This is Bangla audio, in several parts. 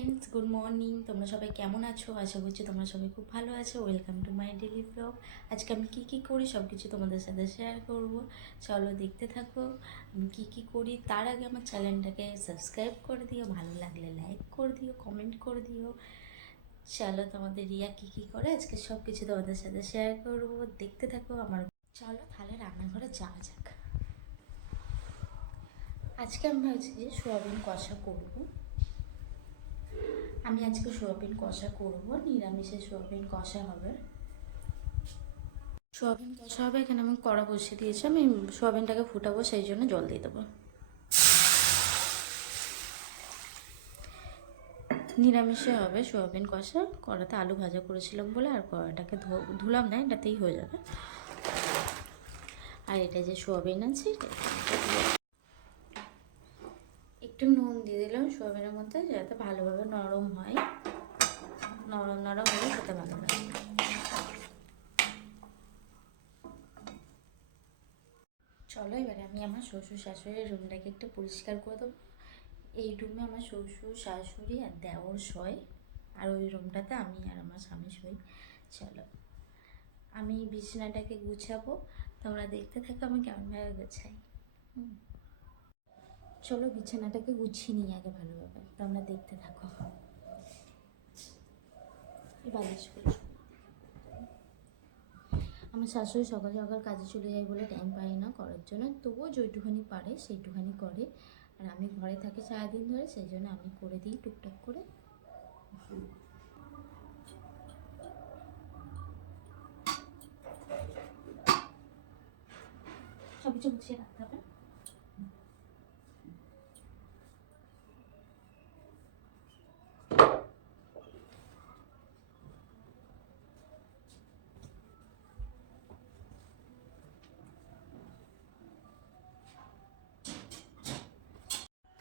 Friends, good morning. তোমরা সবাই কেমন আছো? আশা করছি তোমরা সবাই খুব ভালো আছো। Welcome to my daily blog. আজকে আমি কী কী করি সব কিছু তোমাদের সাথে শেয়ার করব। চলো দেখতে থাকো আমি কী কী করি। তার আগে আমার চ্যানেলটাকে সাবস্ক্রাইব করে দিও, ভালো লাগলে লাইক করে দিও, কমেন্ট করে দিও। চলো তোমাদের রিয়া কী কী করে আজকে সব কিছু তোমাদের সাথে শেয়ার করব, দেখতে থাকো আমার। চলো তাহলে রান্নাঘরে যাওয়া যাক। আজকে আমি ভাবছি যে সোয়াবিন কষা করবো। আমি আজকে সোয়াবিন কষা করব, নিরামিষে সোয়াবিন কষা হবে। সোয়াবিন কষা হবে, এখানে আমি কড়া বসিয়ে দিয়েছি। আমি সোয়াবিনটাকে ফুটাবো, সেই জন্য জল দিয়ে দেবো। নিরামিষে হবে সোয়াবিন কষা। কড়াতে আলু ভাজা করেছিলাম বলে আর কড়াটাকে ধুলাম না, এটাতেই হয়ে যাবে। আর এটা যে সোয়াবিন আছে একটু নুন দিয়ে দিলাম সোয়াবিনের মধ্যে, যাতে ভালোভাবে নরম হয়। নরম নরম হলে খেতে ভালো লাগে। চলো এবারে আমি আমার শ্বশুর শাশুড়ির রুমটাকে একটু পরিষ্কার করে দেবো। এই রুমে আমার শ্বশুর শাশুড়ি আর দেওর শোয়, আর ওই রুমটাতে আমি আর আমার স্বামী শোই। চলো আমি বিছানাটাকে গুছাবো, তোমরা দেখতে থাকো আমি কেমনভাবে গুছাই। চলো বিছানাটাকে গুছিয়ে নিই আগে ভালোভাবে, তোমরা দেখতে থাকো। বালিশ করছো, আমার শাশুড়ি সকাল সকাল কাজে চলে যায় বলে টাইম পাই না করার জন্য, তবুও যেটুখানি পারে সেইটুখানি করে। আর আমি ঘরে থাকি সারাদিন ধরে, সেই জন্য আমি করে দিই টুকটাক করে। সব কিছু গুছিয়ে রাখতে হবে।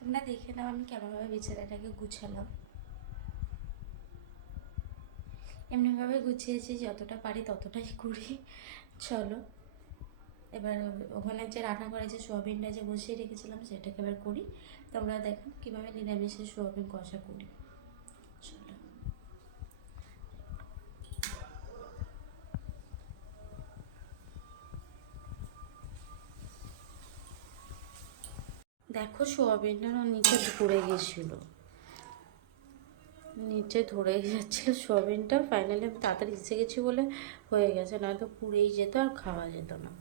তোমরা দেখে নাও আমি কেমনভাবে বিছানাটাকে গুছালাম। এমনিভাবে গুছিয়েছি, যতটা পারি ততটাই করি। চলো এবার ওখানে যে রান্না করে যে সোয়াবিনটা যে বসিয়ে রেখেছিলাম সেটাকে এবার করি। তোমরা দেখো কীভাবে নিরামিষে সোয়াবিন কষা করি। চলো দেখো সোয়াবিনটা না নিচে ধরে গেছিলো, নিচে ধরে যাচ্ছিলো সোয়াবিনটা। ফাইনালি আমি তাড়াতাড়ি এসে গেছি বলে হয়ে গেছে, নয়তো পুড়েই যেত আর খাওয়া যেত না।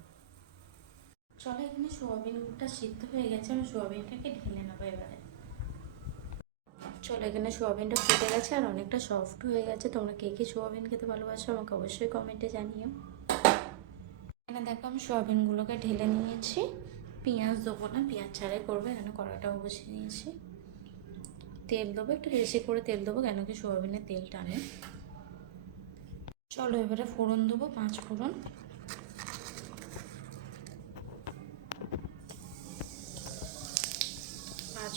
চলো এখানে সোয়াবিনটা সিদ্ধ হয়ে গেছে, আমি সোয়াবিনটাকে ঢেলে নেবো এবারে। চলো এখানে সোয়াবিনটা ফুটে গেছে আর অনেকটা সফট হয়ে গেছে। তোমরা কে কে সোয়াবিন খেতে ভালোবাসো আমাকে অবশ্যই কমেন্টে জানিও। এখানে দেখো আমি সোয়াবিনগুলোকে ঢেলে নিয়েছি। পেঁয়াজ দেবো না, পেঁয়াজ ছাড়াই করবো। এখানে কড়াটাও বসিয়ে নিয়েছি। তেল দেবো, একটু বেশি করে তেল দেবো, কেন কি সোয়াবিনের তেল টানে। চলো এবারে ফোড়ন দেবো, 5 ফোড়ন।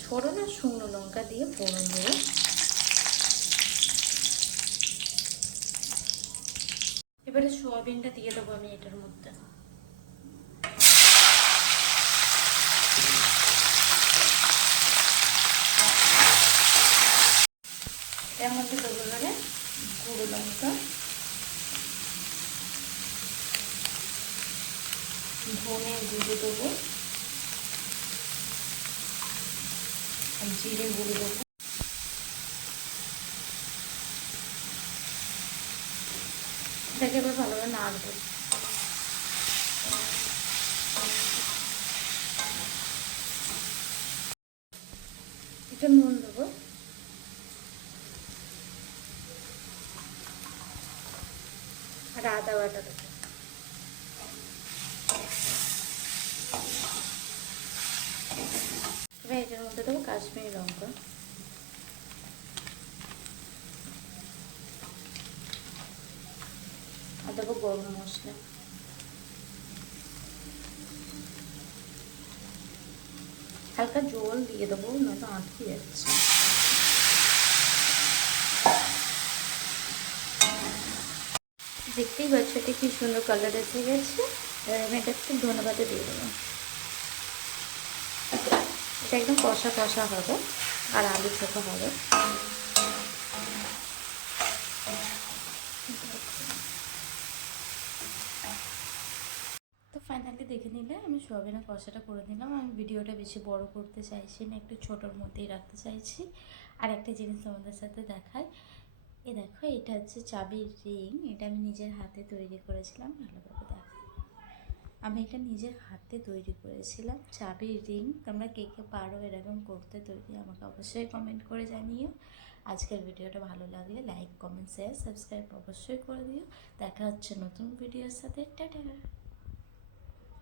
ফোড়ন আর শুকনো লঙ্কা দিয়ে ফোড়ন দেবো। এবারে সোয়াবিনটা দিয়ে দেবো আমি এটার মধ্যে। এর মধ্যে দেবো এবারে গুঁড়ো লঙ্কা, ধনে গুঁড়ো দেবো আর জিরে গুঁড়ো দেবো। এটাকে এবার ভালোভাবে নাড়বো। একটু নুন দেবো আর আদা বাটা দেবো। এবার এটার মধ্যে দেবো কাশ্মীরি লঙ্কা আর দেবো গরম মশলা। হালকা জল দিয়ে দেবো, নয়তো আটকে যাচ্ছে। দেখতেই পাচ্ছ এটা কি সুন্দর কালার এসে গেছে। এবার আমি এটা একটু ধনে পাতা দিয়ে দেবো। এটা একদম কষা কষা হবে, আর আলু ছোটো হবে। তো ফাইনালি দেখে নিলে আমি সোয়াবিনের কষাটা করে নিলাম। আমি ভিডিওটা বেশি বড় করতে চাইছি না, একটু ছোটোর মধ্যেই রাখতে চাইছি। আর একটা জিনিস তোমাদের সাথে দেখাই, এ দেখো এটা হচ্ছে চাবির রিং, এটা আমি নিজের হাতে তৈরি করেছিলাম। ভালোভাবে দেখো, আমি এটা নিজের হাতে তৈরি করেছিলাম চাবির রিং। তোমরা কে কে পারো এরকম করতে তৈরি, আমাকে অবশ্যই কমেন্ট করে জানিও। আজকের ভিডিওটা ভালো লাগলে লাইক, কমেন্ট, শেয়ার, সাবস্ক্রাইব অবশ্যই করে দিও। দেখা হচ্ছে নতুন ভিডিওর সাথে। টাটা।